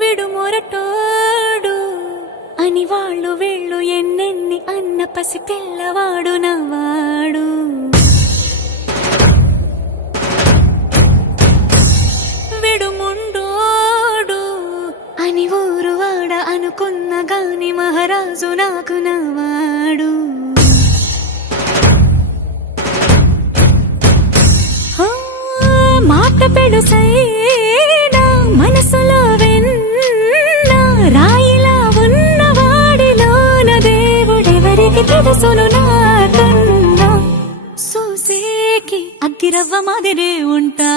విడు మొరటోడు అని వాళ్ళు వీళ్ళు ఎన్నెన్ని అన్న పసి పిల్లవాడు నవ్వాడు. విడు ముండోడు అని ఊరు వాడ అనుకున్న గాని మహారాజు నాకు నవ్వాడు. మాట పెడుసైనా మనసులో వెన్న రాయిలా ఉన్నవాడిలోన దేవుడెవరికి తెలుసును నాకన్నా. సూసేకి అగ్గిరవ్వ మాదిరే ఉంటా